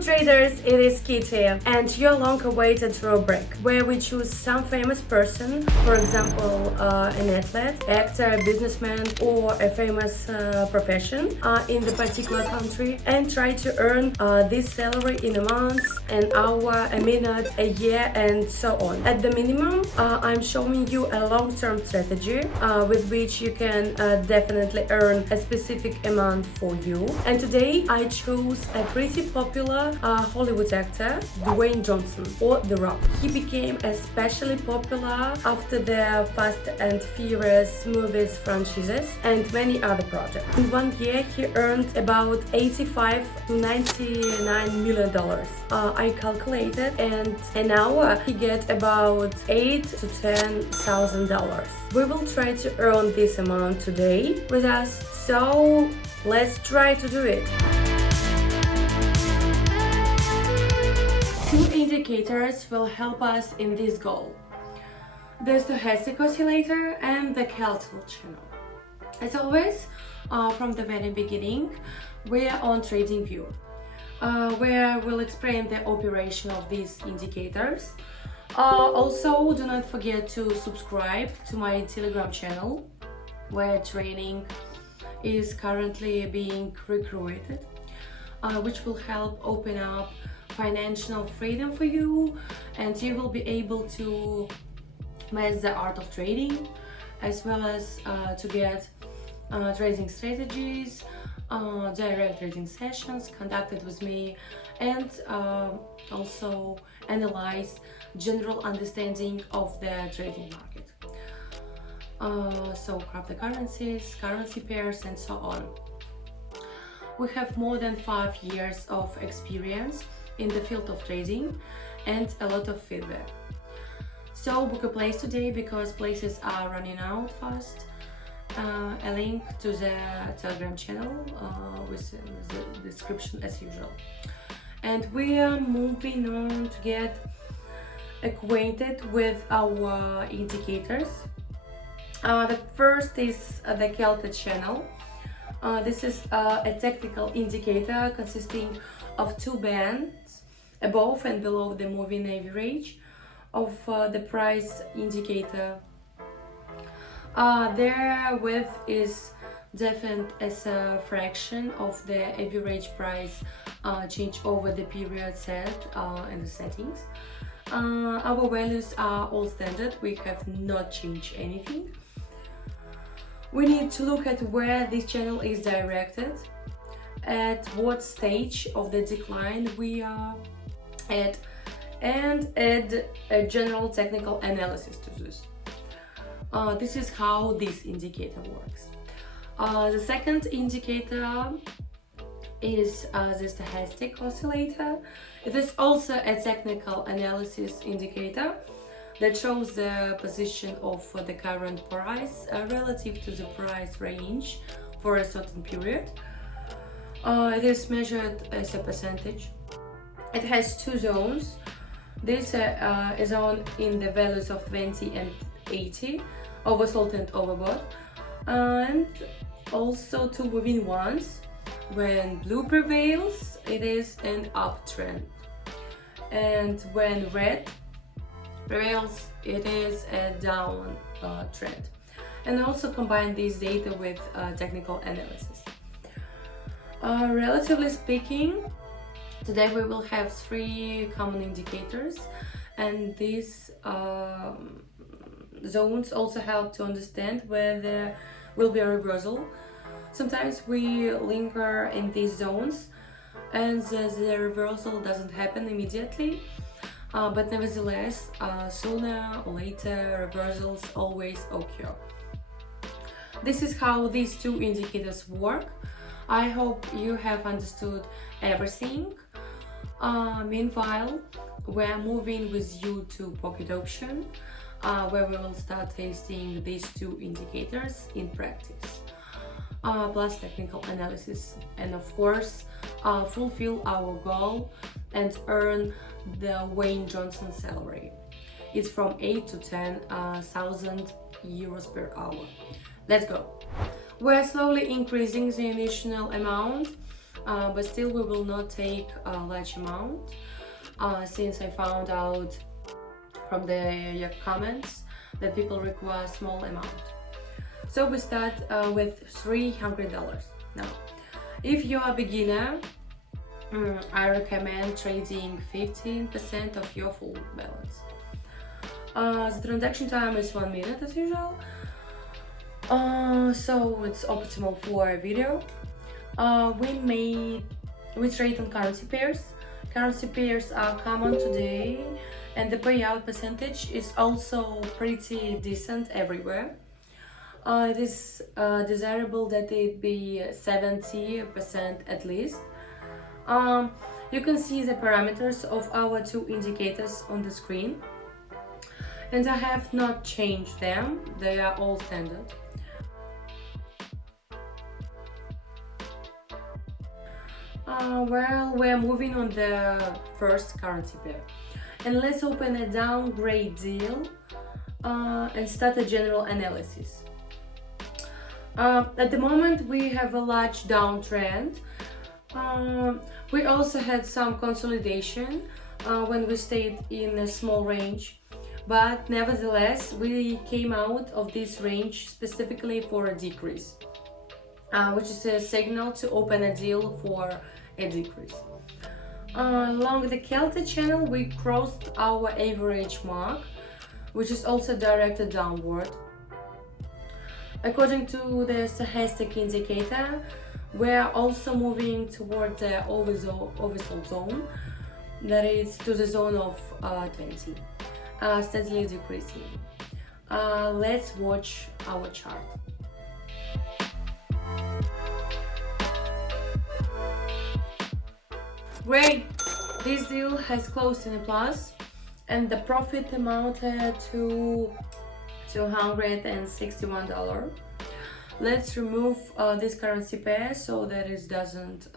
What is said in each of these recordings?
Hello traders, it is Kitty and your long-awaited draw break, where we choose some famous person, for example, an athlete, actor, businessman, or a famous profession in the particular country, and try to earn this salary in a month, an hour, a minute, a year, and so on. At the minimum, I'm showing you a long-term strategy with which you can definitely earn a specific amount for you. And today I chose a pretty popular Hollywood actor, Dwayne Johnson, or The Rock. He became especially popular after the Fast and Furious movies franchises and many other projects. In 1 year, he earned about $85 to $99 million. I calculated, and an hour he get about $8 to $10,000. We will try to earn this amount today with us, so let's try to do it. Two indicators will help us in this goal: the stochastic oscillator and the Keltel channel. As always, from the very beginning, we are on TradingView, where we'll explain the operation of these indicators. Also, do not forget to subscribe to my Telegram channel, where training is currently being recruited, which will help open up financial freedom for you, and you will be able to master the art of trading, as well as to get trading strategies, direct trading sessions conducted with me, and also analyze general understanding of the trading market. So cryptocurrencies, currency pairs, and so on. We have more than 5 years of experience in the field of trading and a lot of feedback. So book a place today, because places are running out fast. A link to the Telegram channel with the description as usual. And we are moving on to get acquainted with our indicators. The first is the Keltel channel. This is a technical indicator consisting of two bands above and below the moving average of the price indicator. Their width is defined as a fraction of the average price change over the period set in the settings. Our values are all standard, we have not changed anything. We need to look at where this channel is directed, at what stage of the decline we are at, and add a general technical analysis to this. This is how this indicator works. The second indicator is the stochastic oscillator. It is also a technical analysis indicator that shows the position of the current price relative to the price range for a certain period. It is measured as a percentage. It has two zones. This is zone in the values of 20 and 80, oversold and overbought, and also two moving ones. When blue prevails, it is an uptrend, and when red prevails, it is a down trend. And also combine this data with technical analysis. Relatively speaking, today we will have 3 common indicators, and these zones also help to understand where there will be a reversal. Sometimes we linger in these zones and the reversal doesn't happen immediately, but nevertheless, sooner or later reversals always occur. This is how these two indicators work. I hope you have understood everything. Meanwhile, we're moving with you to pocket option, where we will start testing these two indicators in practice, plus technical analysis, and of course fulfill our goal and earn the Dwayne Johnson salary. It's from 8 to 10,000 euros per hour. Let's go. We're slowly increasing the initial amount but still we will not take a large amount, since I found out from the comments that people require small amount. So we start with $300. Now, if you are a beginner, I recommend trading 15% of your full balance. The transaction time is 1 minute as usual, so it's optimal for a video. We trade on currency pairs. Currency pairs are common today, and the payout percentage is also pretty decent everywhere. It is desirable that it be 70% at least. You can see the parameters of our two indicators on the screen, and I have not changed them, they are all standard. Well, we're moving on the first currency pair, and let's open a downgrade deal and start a general analysis. At the moment we have a large downtrend. We also had some consolidation when we stayed in a small range, but nevertheless we came out of this range specifically for a decrease, which is a signal to open a deal for a decrease. Along the Kelta channel we crossed our average mark, which is also directed downward. According to the stochastic indicator, we are also moving towards the oversold zone, that is to the zone of 20, steadily decreasing. Let's watch our chart. Great! This deal has closed in a plus, and the profit amounted to $261. Let's remove this currency pair so that it doesn't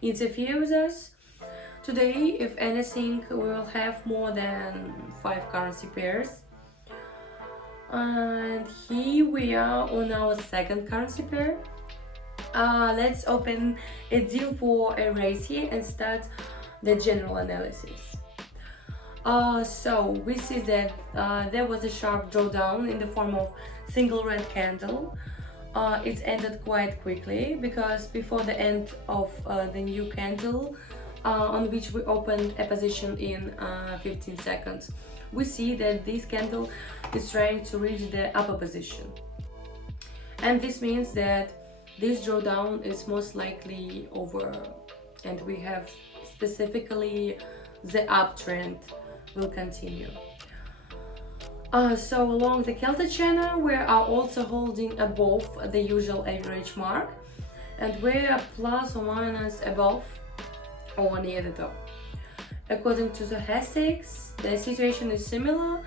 interfere with us. Today, if anything, we will have more than 5 currency pairs. And here we are on our second currency pair. Let's open a deal for a raise here and start the general analysis. So we see that there was a sharp drawdown in the form of single red candle. It ended quite quickly because before the end of the new candle, on which we opened a position in 15 seconds, we see that this candle is trying to reach the upper position, and this means that this drawdown is most likely over, and we have specifically the uptrend will continue. So along the Kelta channel we are also holding above the usual average mark, and we are plus or minus above or near the top. According to the stochastics, the situation is similar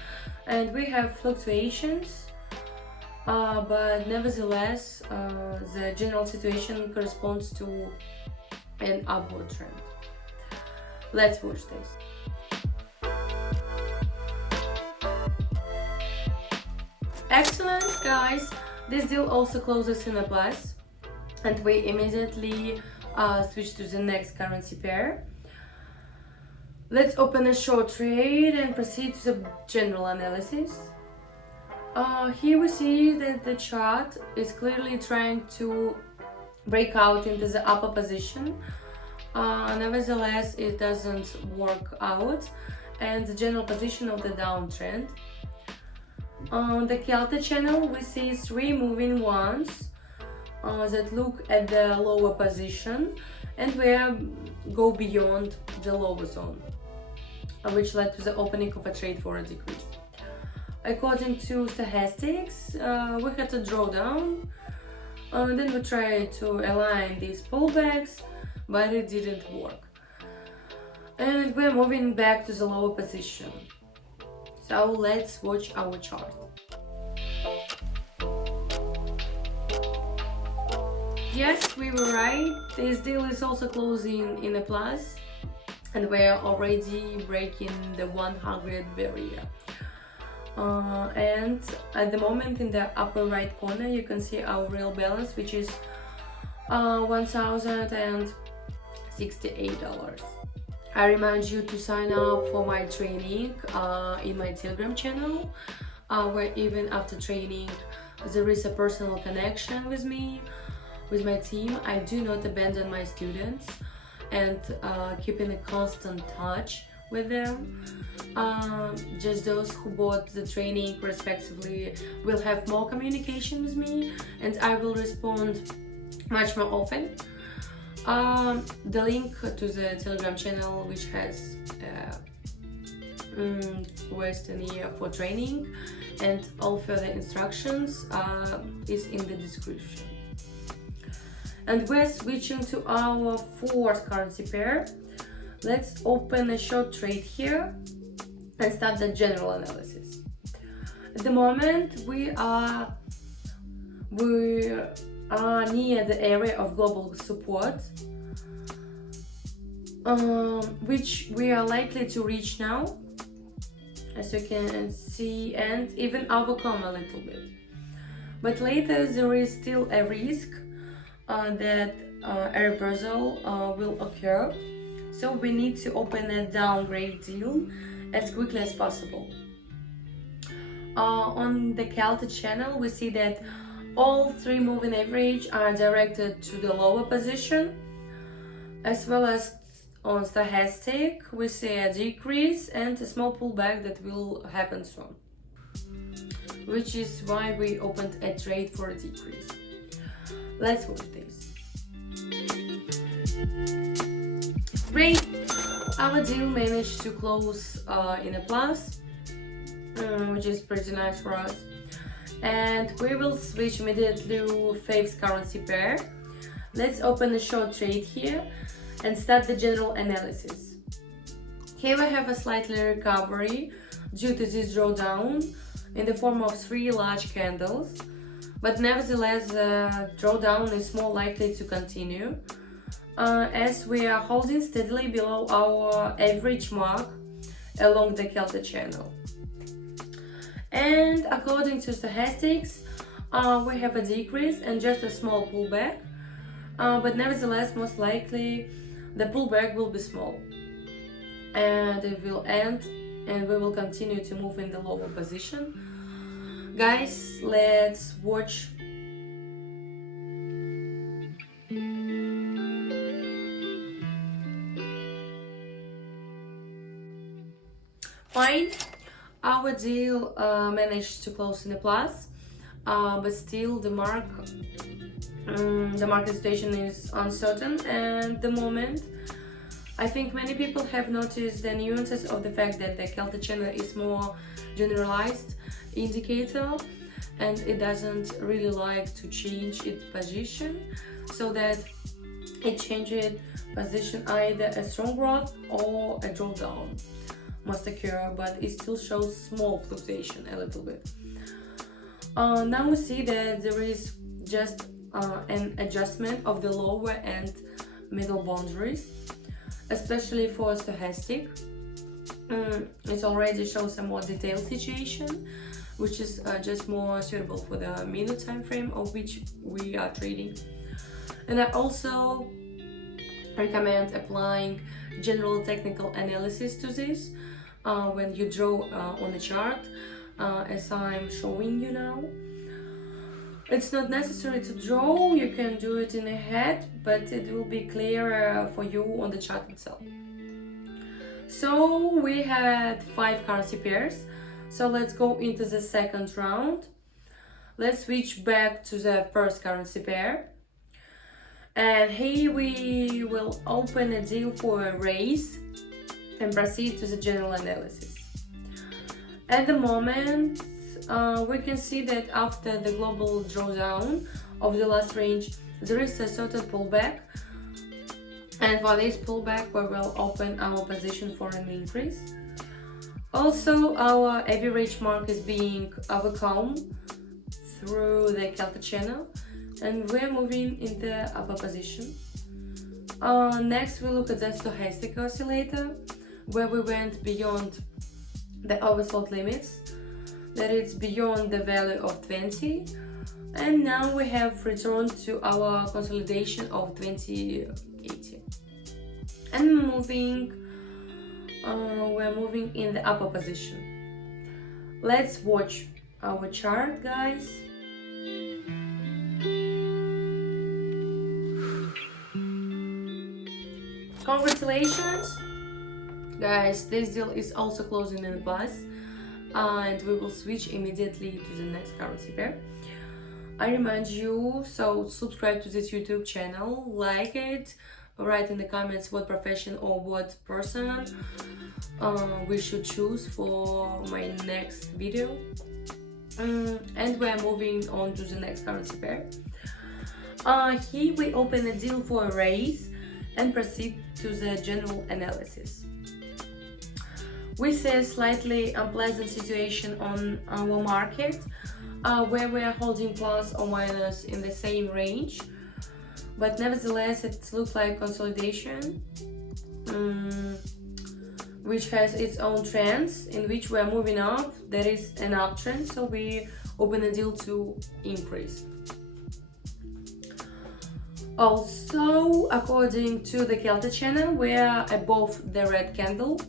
and we have fluctuations, but nevertheless the general situation corresponds to an upward trend. Let's watch this. Excellent, guys! This deal also closes in a plus, and we immediately switch to the next currency pair. Let's open a short trade and proceed to the general analysis. Here we see that the chart is clearly trying to break out into the upper position. Nevertheless, it doesn't work out, and the general position of the downtrend. On the Kelta channel we see 3 moving ones that look at the lower position, and we go beyond the lower zone, which led to the opening of a trade for a decrease. According to stochastics, we had a drawdown, then we tried to align these pullbacks, but it didn't work, and we're moving back to the lower position. So let's watch our chart. Yes, we were right. This deal is also closing in a plus, and we're already breaking the 100 barrier. And at the moment in the upper right corner you can see our real balance, which is $1,000 $68. I remind you to sign up for my training in my Telegram channel, where even after training there is a personal connection with me, with my team. I do not abandon my students and keep in a constant touch with them. Just those who bought the training respectively will have more communication with me, and I will respond much more often. The link to the Telegram channel, which has questionnaire for training and all further instructions, is in the description. And we're switching to our fourth currency pair. Let's open a short trade here and start the general analysis. At the moment we are near the area of global support, which we are likely to reach now, as you can see, and even overcome a little bit. But later there is still a risk that a reversal will occur, so we need to open a downgrade deal as quickly as possible. On the Celtic channel we see that all three moving average are directed to the lower position, as well as on stochastic we see a decrease and a small pullback that will happen soon, which is why we opened a trade for a decrease. Let's watch this. Great! Our deal managed to close in a plus, which is pretty nice for us. And we will switch immediately to fifth currency pair. Let's open a short trade here and start the general analysis. Here we have a slightly recovery due to this drawdown in the form of three large candles, but nevertheless the drawdown is more likely to continue as we are holding steadily below our average mark along the Celtic channel. And according to stochastics, we have a decrease and just a small pullback, but nevertheless most likely the pullback will be small and it will end and we will continue to move in the lower position. Guys, let's watch. Fine, our deal managed to close in a plus, but still the market situation is uncertain at the moment. I think many people have noticed the nuances of the fact that the Celtic channel is more generalized indicator and it doesn't really like to change its position, so that it changes position either a strong growth or a drawdown must occur, but it still shows small fluctuation a little bit. Now we see that there is just an adjustment of the lower and middle boundaries, especially for stochastic. It already shows a more detailed situation, which is just more suitable for the minute time frame of which we are trading. And I also recommend applying general technical analysis to this when you draw on the chart, as I'm showing you now. It's not necessary to draw, you can do it in a head, but it will be clearer for you on the chart itself. So we had 5 currency pairs, so let's go into the second round. Let's switch back to the first currency pair, and here we will open a deal for a raise and proceed to the general analysis. At the moment we can see that after the global drawdown of the last range there is a certain pullback, and for this pullback we will open our position for an increase. Also our average mark is being overcome through the Celtic channel and we're moving in the upper position. Next we look at the stochastic oscillator, where we went beyond the oversold limits, that it's beyond the value of 20, and now we have returned to our consolidation of 2080. and we're moving in the upper position. Let's watch our chart, guys. Congratulations, guys, this deal is also closing in a plus, and we will switch immediately to the next currency pair. I remind you, so subscribe to this YouTube channel, like it, write in the comments what profession or what person we should choose for my next video. And we are moving on to the next currency pair. Here we open a deal for a raise and proceed to the general analysis. We see a slightly unpleasant situation on our market, where we are holding plus or minus in the same range, but nevertheless it looks like consolidation, which has its own trends in which we are moving up. There is an uptrend, so we open a deal to increase. Also, according to the Kelta channel, we are above the red candle,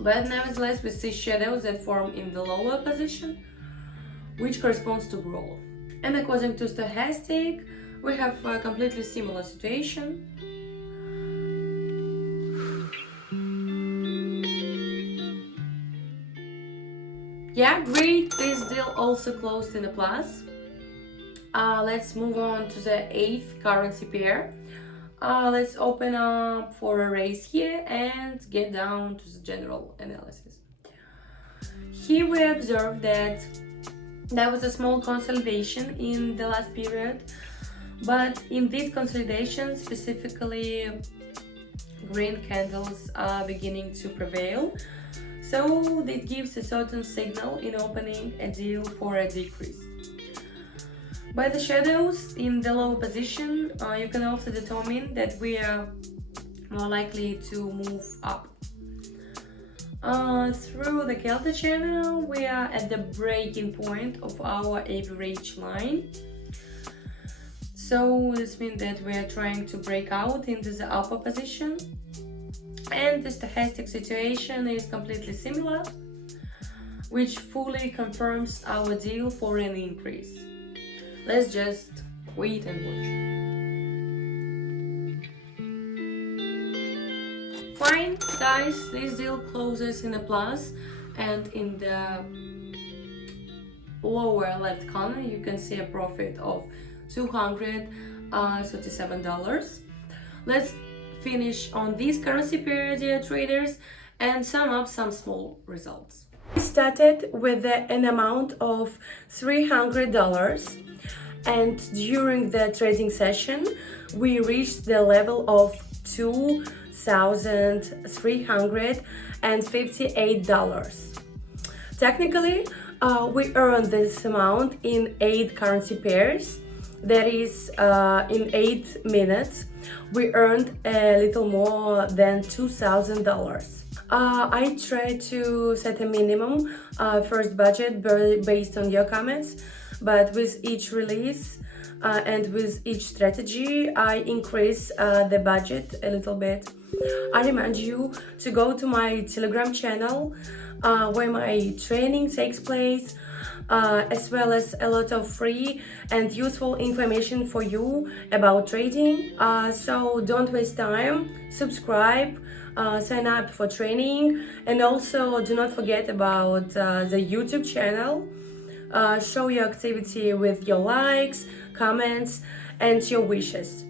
but nevertheless we see shadows that form in the lower position, which corresponds to growth. And according to stochastic, we have a completely similar situation. Yeah, great, this deal also closed in a plus. Let's move on to the 8th currency pair. Let's open up for a raise here and get down to the general analysis. Here we observe that there was a small consolidation in the last period, but in this consolidation specifically green candles are beginning to prevail, so that gives a certain signal in opening a deal for a decrease. By the shadows in the lower position, you can also determine that we are more likely to move up. Through the Kelta channel, we are at the breaking point of our average line. So this means that we are trying to break out into the upper position. And the stochastic situation is completely similar, which fully confirms our deal for an increase. Let's just wait and watch. Fine, guys, this deal closes in a plus, and in the lower left corner you can see a profit of $237. Let's finish on this currency pair, dear traders, and sum up some small results. We started with an amount of $300, and during the trading session we reached the level of $2,358. Technically, we earned this amount in 8 currency pairs. That is, in 8 minutes we earned a little more than $2,000. I try to set a minimum first budget based on your comments, but with each release and with each strategy I increase the budget a little bit. I remind you to go to my Telegram channel where my training takes place, as well as a lot of free and useful information for you about trading. So don't waste time, subscribe, sign up for training, and also do not forget about the YouTube channel. Show your activity with your likes, comments, and your wishes.